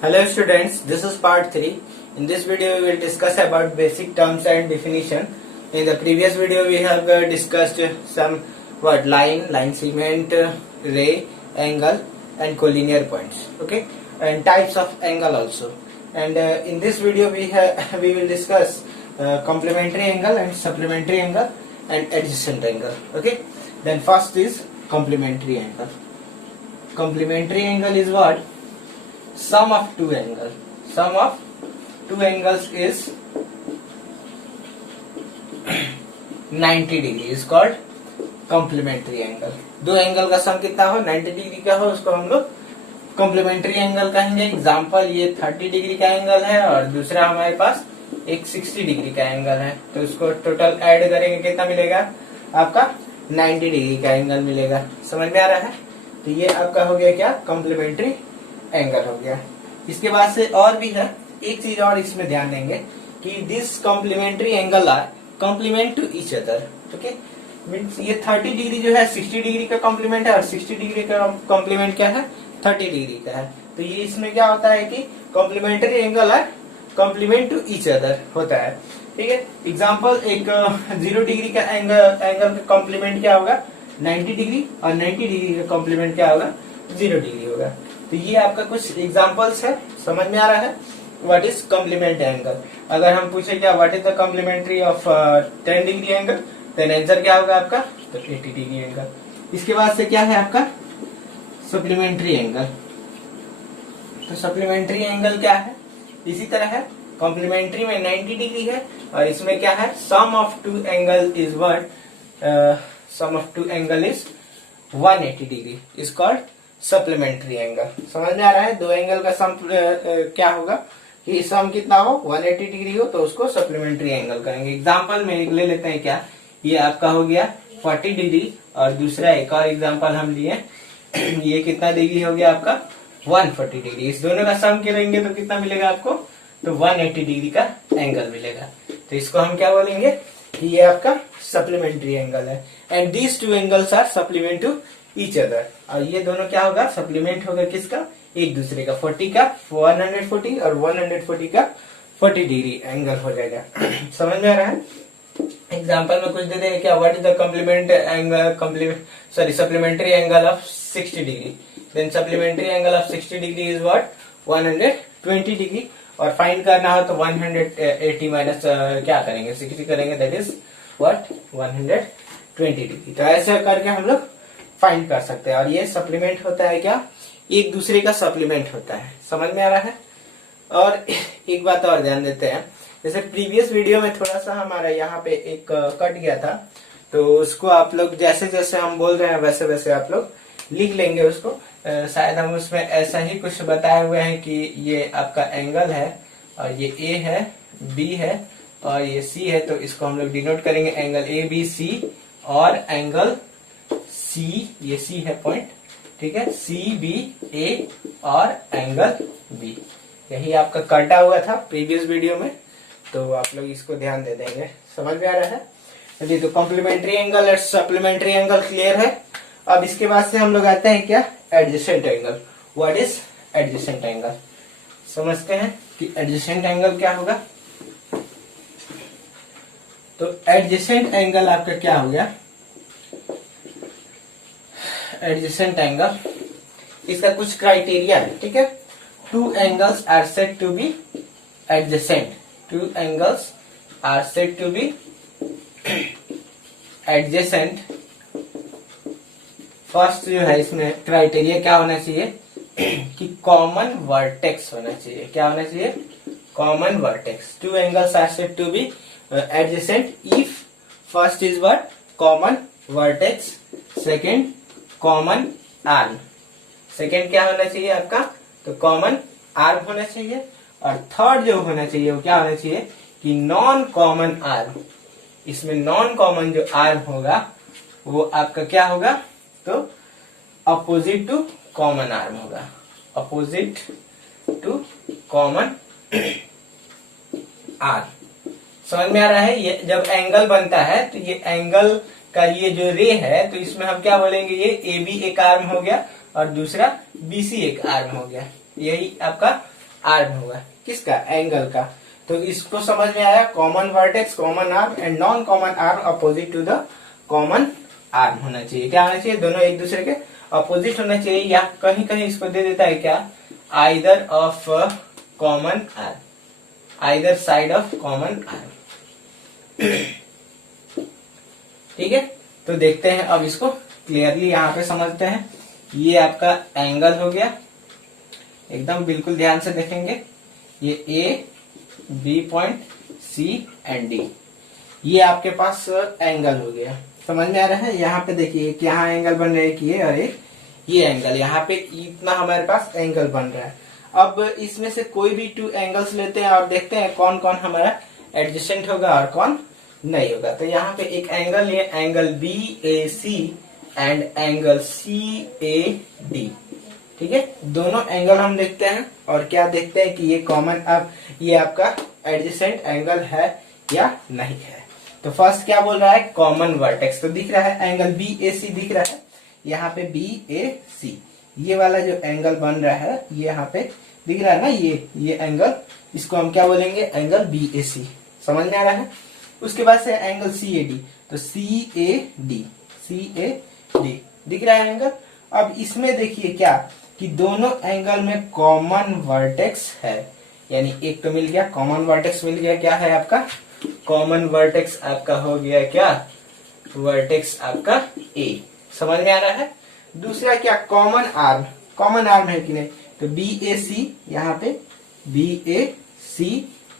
Hello students, this is part 3. In this video we will discuss about basic terms and definition. In the previous video we have discussed some line segment, ray, angle and collinear points. Okay, and types of angle also. And in this video we will discuss complementary angle and supplementary angle and adjacent angle. Okay, then first is complementary angle. Complementary angle is what? Sum of two angles. Sum of two angles is 90 degree is called complementary angle. दो angle का सम कितना हो 90 degree का हो उसको हम लोग complementary angle कहेंगे. एग्जांपल ये 30 डिग्री का एंगल है और दूसरा हमारे पास एक 60 डिग्री का एंगल है, तो इसको टोटल ऐड करेंगे कितना मिलेगा आपका 90 डिग्री का एंगल मिलेगा. समझ में आ रहा है? तो ये आपका हो गया क्या कॉम्प्लीमेंट्री एंगल हो गया. इसके बाद से और भी है एक चीज और इसमें ध्यान देंगे कि this complementary angle are complement to each other. Okay, means ये 30 डिग्री जो है 60 डिग्री का कॉम्प्लीमेंट है और 60 डिग्री का कॉम्प्लीमेंट क्या है 30 डिग्री का है. तो ये इसमें क्या होता है कि complementary angle are complement to each other होता है. ठीक है, एग्जाम्पल एक 0 डिग्री का एंगल का कॉम्प्लीमेंट क्या होगा 90 डिग्री और 90 डिग्री का कॉम्प्लीमेंट क्या होगा 0 डिग्री होगा. तो ये आपका कुछ एग्जांपल्स है. समझ में आ रहा है व्हाट इज कॉम्प्लीमेंट एंगल. अगर हम पूछे क्या what is the complementary of 10 degree angle, then answer क्या होगा आपका तो 80 डिग्री एंगल. इसके बाद से क्या है आपका सप्लीमेंट्री एंगल. तो सप्लीमेंट्री एंगल क्या है इसी तरह है. कॉम्प्लीमेंट्री में 90 डिग्री है और इसमें क्या है sum of two angle is what sum of two angle is 180 degree is called supplementary angle. समझ में आ रहा है? दो एंगल का सम क्या होगा कि सम कितना हो 180 डिग्री हो तो उसको सप्लीमेंट्री एंगल करेंगे. एग्जांपल में एक ले लेते हैं क्या, ये आपका हो गया 40 डिग्री और दूसरा एक और एग्जांपल हम लिए ये कितना डिग्री हो गया आपका 140 डिग्री. इस दोनों का सम करेंगे तो कितना मिलेगा आपको तो 180 डिग्री का एंगल मिलेगा. तो इसको हम क्या बोलेंगे कि ये आपका सप्लीमेंट्री एंगल है. And these two angles are supplement to each other. और ये दोनों क्या होगा सप्लीमेंट होगा किसका एक दूसरे का 40 का 140 और 140 का 40 डिग्री एंगल हो जाएगा. समझ में आ रहा है? एग्जांपल में कुछ दे देंगे क्या what is the complement angle supplementary angle of 60 degree. Then supplementary angle of 60 degree is what 120 degree. और फाइंड करना हो तो 180 माइनस क्या करेंगे 60 करेंगे दैट इज व्हाट 120 डिग्री. तो ऐसे करके हम लोग फाइंड कर सकते हैं. और ये सप्लीमेंट होता है क्या एक दूसरे का सप्लीमेंट होता है. समझ में आ रहा है? और एक बात और ध्यान देते हैं, जैसे प्रीवियस वीडियो में थोड़ा सा हमारा यहाँ पे एक कट गया था, तो उसको आप लोग जैसे जैसे हम बोल रहे हैं वैसे वैसे आप लोग लिख लेंगे उसको. शायद हम उसमें ऐसा ही कुछ बताए हुए हैं कि ये आपका एंगल है और ये ए है बी है और ये सी है, तो इसको हम लोग डिनोट करेंगे एंगल ए बी सी और एंगल सी, ये सी है पॉइंट. ठीक है, सी बी ए और एंगल बी. यही आपका कटा हुआ था प्रीवियस वीडियो में, तो आप लोग इसको ध्यान दे देंगे. समझ में आ रहा है? चलिए, तो कॉम्प्लीमेंट्री एंगल और सप्लीमेंट्री एंगल क्लियर है. अब इसके बाद से हम लोग आते हैं क्या adjacent angle. What is adjacent angle समझते हैं कि एडजेसेंट एंगल क्या होगा. तो एडजेसेंट एंगल आपका क्या हो गया एडजेसेंट एंगल, इसका कुछ क्राइटेरिया है. ठीक है, two angles are said to be adjacent. Two angles are said to be adjacent. First जो है इसमें क्राइटेरिया क्या होना चाहिए कि कॉमन वर्टेक्स होना चाहिए. क्या होना चाहिए common vertex. Two angles are said to be adjacent if first is what common vertex, second common arm. Second क्या होना चाहिए आपका तो कॉमन आर्म होना चाहिए. और थर्ड जो होना चाहिए वो क्या होना चाहिए कि नॉन कॉमन आर्म. इसमें नॉन कॉमन जो आर्म होगा वो आपका क्या होगा तो अपोजिट टू कॉमन आर्म होगा. Opposite to common arm. समझ में आ रहा है? ये जब एंगल बनता है तो ये एंगल का ये जो रे है तो इसमें हम क्या बोलेंगे ये ए बी एक आर्म हो गया और दूसरा बी सी एक आर्म हो गया. यही आपका आर्म होगा, किसका, एंगल का। तो इसको समझ में आया, common vertex, common arm and non common arm opposite to the common arm होना चाहिए। क्या होना चाहिए, दोनों एक दूसरे के अपोजिट होना चाहिए, या कहीं कहीं इसको दे देता है क्या, either of common arm, either side of common arm. ठीक है, तो देखते हैं अब इसको क्लियरली यहाँ पे समझते हैं। ये आपका एंगल हो गया, एकदम बिल्कुल ध्यान से देखेंगे, ये A B point C and D, ये आपके पास एंगल हो गया। समझ में आ रहा है, यहाँ पे देखिए यहाँ एंगल बन रहा है कि ये, और ये एंगल, यहाँ पे इतना हमारे पास एंगल बन रहा है। अब इसमें से कोई भी 2 एंगल्स लेते हैं और देखते हैं कौन कौन हमारा एडजेसेंट होगा और कौन नहीं होगा। तो यहाँ पे एक एंगल, ये angle B A C and angle C A D. ठीक है, दोनों एंगल हम देखते हैं और क्या देखते हैं कि ये कॉमन, अब ये आपका एडजेसेंट एंगल है या नहीं है। तो फर्स्ट क्या बोल रहा है, कॉमन वर्टेक्स। तो दिख रहा है एंगल बी ए सी दिख रहा है, यहाँ पे बी ए सी, ये वाला जो एंगल बन रहा है ये यहाँ पे दिख रहा है ना, ये एंगल, इसको हम क्या बोलेंगे, एंगल बी ए सी। समझ में आ रहा है। उसके बाद से एंगल सी ए डी, तो सी A D, C A D दिख रहा है एंगल। अब इसमें देखिए क्या कि दोनों एंगल में कॉमन वर्टेक्स है, यानी एक तो मिल गया, कॉमन वर्टेक्स मिल गया। क्या है आपका कॉमन वर्टेक्स, आपका हो गया क्या, वर्टेक्स आपका ए। समझ में आ रहा है। दूसरा क्या, कॉमन आर्म, कॉमन आर्म है कि नहीं, तो बी ए सी, यहाँ पे B A C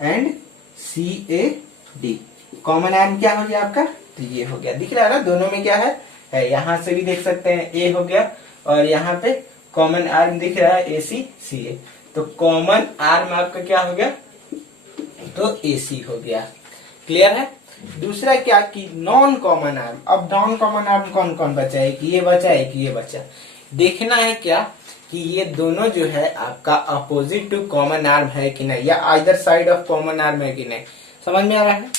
and C A D, common arm क्या हो गया आपका, तो ये हो गया। दिख रहा है ना, दोनों में क्या है यहां से भी देख सकते हैं ए हो गया, और यहाँ पे कॉमन आर्म दिख रहा है ए सी सी ए, तो कॉमन आर्म आपका क्या हो गया, तो ए सी हो गया। क्लियर है। दूसरा क्या कि नॉन कॉमन आर्म। अब नॉन कॉमन आर्म कौन कौन बचा है, कि ये बचा है कि ये बचा, देखना है क्या कि ये दोनों जो है आपका अपोजिट टू कॉमन आर्म है कि नहीं, या either side of common arm है कि नहीं। समझ में आ रहा है।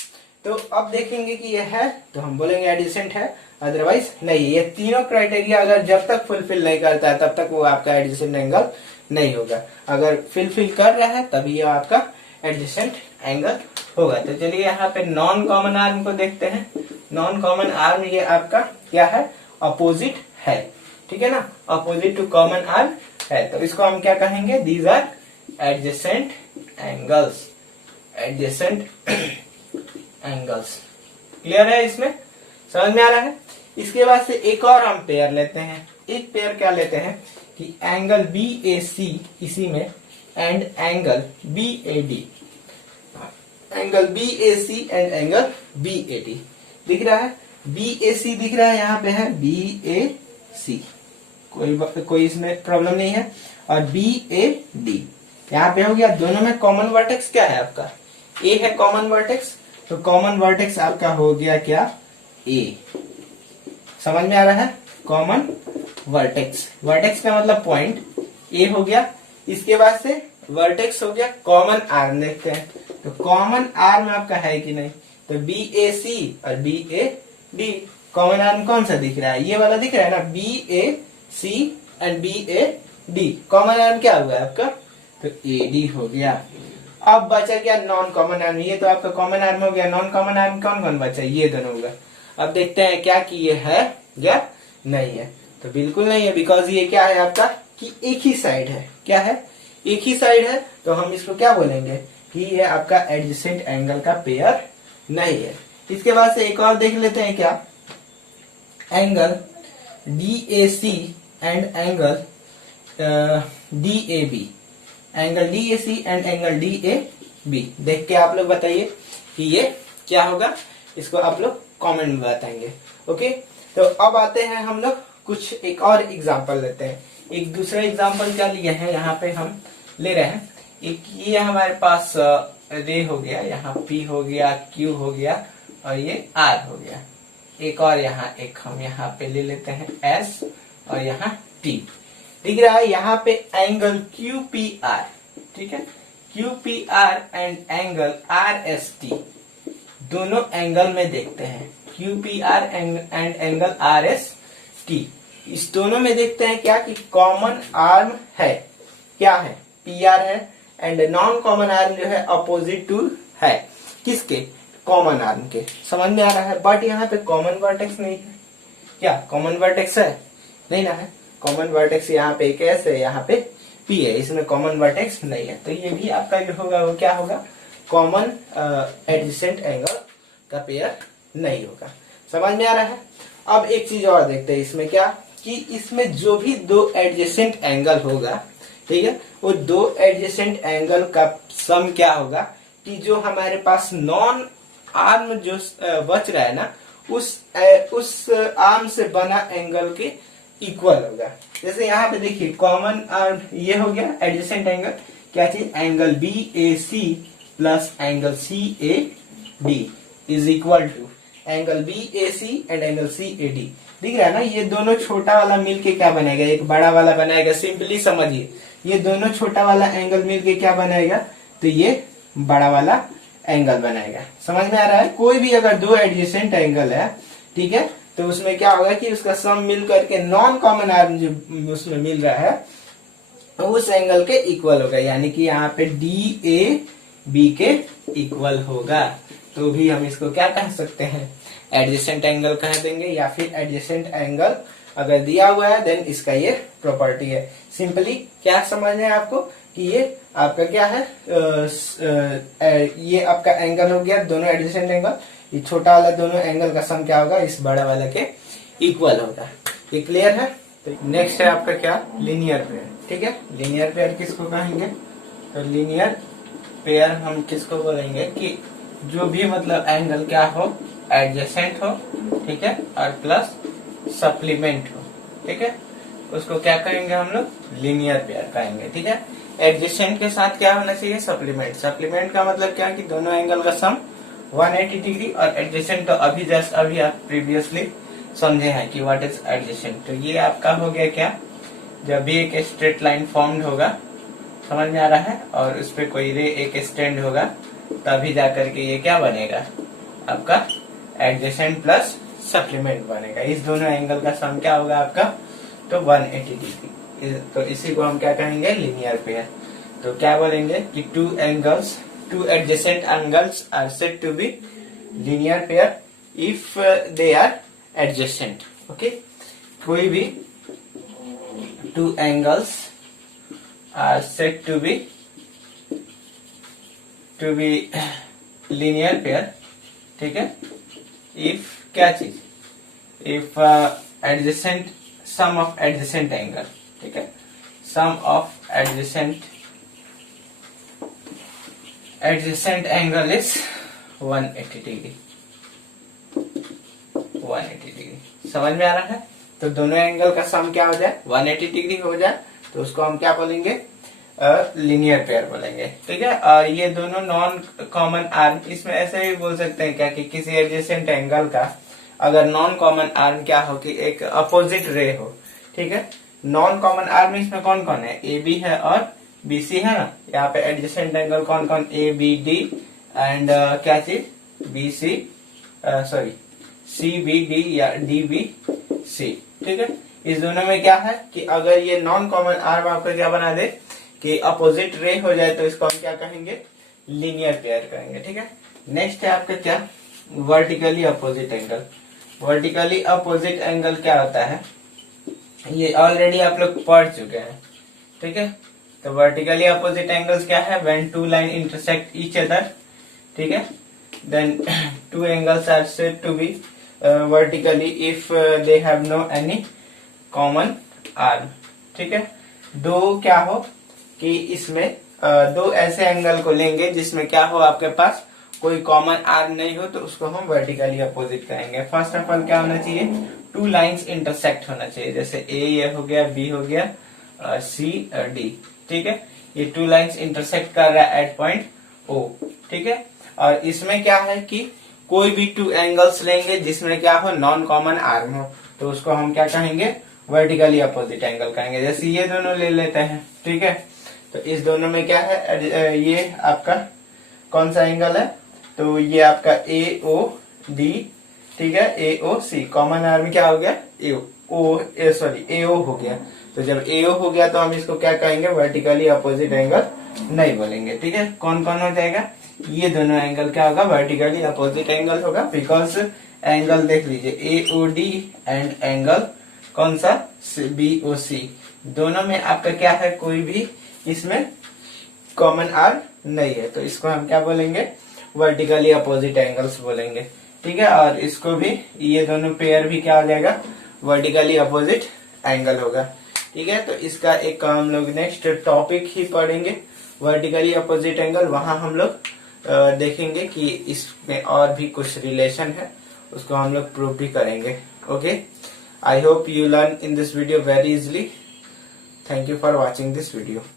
तो अब देखेंगे कि ये है तो हम बोलेंगे एडजेसेंट है, अदरवाइज नहीं। ये तीनों क्राइटेरिया अगर जब तक फुलफिल नहीं करता है तब तक वो आपका एडजेसेंट एंगल नहीं होगा। अगर फुलफिल कर रहा है तभी ये आपका एडजेसेंट एंगल होगा। तो चलिए यहाँ पे नॉन कॉमन आर्म को देखते हैं। नॉन कॉमन आर्म ये आपका क्या है, अपोजिट है। ठीक है ना, अपोजिट टू कॉमन आर्म है, तो इसको हम क्या कहेंगे, these are adjacent angles, adjacent angles. Clear है, इसमें समझ में आ रहा है। इसके बाद से एक और हम पेयर लेते हैं। एक पेयर क्या लेते हैं कि एंगल बी ए सी इसी में and angle B A D, angle B A C and angle B A D दिख रहा है। बी ए सी दिख रहा है, यहाँ पे है बी ए सी, कोई इसमें प्रॉब्लम नहीं है। और बी ए डी यहाँ पे हो गया। दोनों में कॉमन वर्टेक्स क्या है आपका, ए है कॉमन वर्टेक्स, तो कॉमन वर्टेक्स आपका हो गया क्या, ए। समझ में आ रहा है, कॉमन वर्टेक्स, वर्टेक्स का मतलब पॉइंट, ए हो गया। इसके बाद से वर्टेक्स हो गया कॉमन आर्म। देखते हैं तो कॉमन आर्म आपका है कि नहीं, तो बी ए सी और B A D, common arm कौन सा दिख रहा है, ये वाला दिख रहा है ना, B A C and B A D. Common arm क्या हुआ आपका, तो ए डी हो गया। अब बचा क्या नॉन कॉमन आर्म, ये तो आपका कॉमन आर्म हो गया। नॉन कॉमन आर्म कौन कौन बचा, ये दोनों होगा। अब देखते हैं क्या कि ये है या नहीं है, तो बिल्कुल नहीं है, बिकॉज ये क्या है आपका कि एक ही साइड है। क्या है, एक ही साइड है, तो हम इसको क्या बोलेंगे कि ये आपका एडजेसेंट एंगल का पेयर नहीं है। इसके बाद से एक और देख लेते हैं, क्या angle D A C and angle D A B, angle D A C and angle D A B. देख के आप लोग बताइए कि ये क्या होगा, इसको आप लोग कमेंट में बताएंगे। ओके, तो अब आते हैं हम लोग कुछ एक और एग्जांपल लेते हैं। एक दूसरा एग्जांपल क्या लिए हैं, यहाँ पे हम ले रहे हैं एक, ये हमारे पास रे हो गया, यहाँ पी हो गया, क्यू हो गया और ये आर हो गया। एक और यहाँ एक हम यहाँ पे ले लेते हैं एस और यहाँ टी। दिख रहा है यहाँ पे एंगल क्यू पी आर, ठीक है, Q P R and angle R S T, दोनों एंगल में देखते हैं Q P R and angle R S T. इस दोनों में देखते हैं क्या कि कॉमन आर्म है, क्या है, पी आर है एंड नॉन कॉमन आर्म जो है अपोजिट टू है किसके, कॉमन आर्म के। समझ में आ रहा है। बट यहाँ पे कॉमन वर्टेक्स नहीं है। क्या कॉमन वर्टेक्स है? नहीं ना है। कॉमन वर्टेक्स यहाँ पे एक एस है, यहाँ पे पी है, इसमें कॉमन वर्टेक्स नहीं है। तो ये भी आपका जो होगा वो क्या होगा, कॉमन एडजेसेंट एंगल का पेयर नहीं होगा। समझ में आ रहा है। अब एक चीज और देखते हैं इसमें क्या, कि इसमें जो भी दो एडजेसेंट एंगल होगा, ठीक है, वो दो एडजेसेंट एंगल का सम क्या होगा, कि जो हमारे पास नॉन आर्म जो बच रहा है ना, उस आर्म से बना एंगल के इक्वल होगा। जैसे यहाँ पे देखिए कॉमन आर्म ये हो गया एडजेसेंट एंगल, क्या चीज, angle B A C plus angle C A D is equal to angle B A C and angle C A D. दिख रहा है ना, ये दोनों छोटा वाला मिलके क्या बनाएगा, एक बड़ा वाला बनाएगा। सिंपली समझिए, ये दोनों छोटा वाला एंगल मिलके क्या बनाएगा, तो ये बड़ा वाला एंगल बनाएगा। समझ में आ रहा है। कोई भी अगर दो एडजेसेंट एंगल है, ठीक है, तो उसमें क्या होगा कि उसका सम मिल करके नॉन कॉमन आर्म जो उसमें मिल रहा है उस एंगल के इक्वल होगा, यानी कि यहाँ पे डी ए बी के इक्वल होगा। तो भी हम इसको क्या कह सकते हैं, एडजेसेंट एंगल कह देंगे, या फिर एडजेसेंट एंगल अगर दिया हुआ है देन इसका ये प्रॉपर्टी है। सिंपली क्या समझना है आपको, कि ये आपका क्या है, ये आपका एंगल हो गया दोनों एडजेसेंट एंगल, ये छोटा वाला दोनों एंगल का सम क्या होगा, इस बड़ा वाला के इक्वल होगा। ये क्लियर है। तो नेक्स्ट है आपका क्या, लीनियर पेयर। ठीक है, लीनियर पेयर किसको कहेंगे, तो लीनियर पेयर हम किसको बोलेंगे, कि जो भी मतलब एंगल क्या हो, एडजेसेंट हो, ठीक है, और प्लस सप्लीमेंट हो, ठीक है, उसको क्या कहेंगे हम लोग, लीनियर पेयर कहेंगे। ठीक है, एडजेसेंट के साथ क्या होना चाहिए, सप्लीमेंट। सप्लीमेंट का मतलब क्या, कि दोनों एंगल का सम 180 डिग्री, और एडजेसेंट तो अभी आप प्रीवियसली समझे हैं कि व्हाट इज एडजेसेंट। तो ये आपका हो गया क्या, जब भी एक स्ट्रेट लाइन फॉर्म्ड होगा, समझ में आ रहा है, और उस पर कोई रे एक स्टैंड होगा, तभी जाकर के ये क्या बनेगा, आपका एडजेसेंट प्लस सप्लीमेंट बनेगा। इस दोनों एंगल का सम क्या होगा आपका, तो 180 डिग्री। तो इसी को हम क्या कहेंगे, लीनियर पेयर। तो क्या बोलेंगे कि two adjacent angles are said to be linear pair if they are adjacent. Okay, कोई भी two angles are said to be linear pair. ठीक है, if क्या चीज, if adjacent sum of adjacent angle, ठीक है, sum of adjacent angle is 180 degree. 180 degree समझ में आ रहा है। तो दोनों एंगल का सम क्या हो जाए, 180 डिग्री हो जाए, तो उसको हम क्या बोलेंगे, लीनियर पेयर बोलेंगे। ठीक है, और ये दोनों नॉन कॉमन आर्म, इसमें ऐसे भी बोल सकते हैं क्या, कि किसी एडजेसेंट एंगल का अगर नॉन कॉमन आर्म क्या हो, कि एक अपोजिट रे हो। ठीक है, नॉन कॉमन आर्म इसमें कौन कौन है, ए बी है और बी सी है ना। यहाँ पे एडजेसेंट एंगल कौन कौन, ए बी डी एंड क्या चीज, B C, sorry C B D या डी बी सी। ठीक है, इस दोनों में क्या है, कि अगर ये नॉन कॉमन आर्म आपको क्या बना दे, कि अपोजिट रे हो जाए, तो इसको हम क्या कहेंगे, लीनियर पेयर कहेंगे। ठीक है, नेक्स्ट है आपका क्या, vertically opposite angle. Vertically opposite angle क्या होता है, ये ऑलरेडी आप लोग पढ़ चुके हैं। ठीक है, तो वर्टिकली अपोजिट एंगल्स क्या है, when two line intersect each other. ठीक है, then two angles are said to be vertically if they have no any common arm. ठीक है, दो क्या हो, कि इसमें दो ऐसे एंगल को लेंगे जिसमें क्या हो, आपके पास कोई कॉमन आर्म नहीं हो, तो उसको हम वर्टिकली अपोजिट कहेंगे। फर्स्ट ऑफ ऑल क्या होना चाहिए, टू लाइंस इंटरसेक्ट होना चाहिए। जैसे ए ये हो गया, बी हो गया, सी डी। ठीक है, ये टू लाइंस इंटरसेक्ट कर रहा है एट पॉइंट ओ। ठीक है, और इसमें क्या है, कि कोई भी टू एंगल्स लेंगे जिसमें क्या हो, नॉन कॉमन आर्म हो, तो उसको हम क्या कहेंगे, वर्टिकली अपोजिट एंगल कहेंगे। जैसे ये दोनों ले लेते हैं। ठीक है, तो इस दोनों में क्या है, ये आपका कौन सा एंगल है, तो ये आपका ए ओ डी। ठीक है, ए ओ सी, कॉमन आर्म क्या हो गया, ए ओ हो गया। तो जब ए ओ हो गया, तो हम इसको क्या कहेंगे, वर्टिकली अपोजिट एंगल नहीं बोलेंगे। ठीक है, कौन कौन हो जाएगा, ये दोनों एंगल क्या होगा, वर्टिकली अपोजिट एंगल होगा। बिकॉज एंगल देख लीजिए एओडी एंड एंगल कौन सा, बीओसी, दोनों में आपका क्या है, कोई भी इसमें कॉमन आर नहीं है, तो इसको हम क्या बोलेंगे, वर्टिकली अपोजिट एंगल्स बोलेंगे। ठीक है, और इसको भी, ये दोनों पेयर भी क्या हो जाएगा, वर्टिकली अपोजिट एंगल होगा। ठीक है, तो इसका एक हम लोग नेक्स्ट टॉपिक ही पढ़ेंगे, वर्टिकली अपोजिट एंगल। वहां हम लोग देखेंगे कि इसमें और भी कुछ रिलेशन है, उसको हम लोग प्रूव भी करेंगे। Okay, I hope you learn in this video very easily. Thank you for watching this video.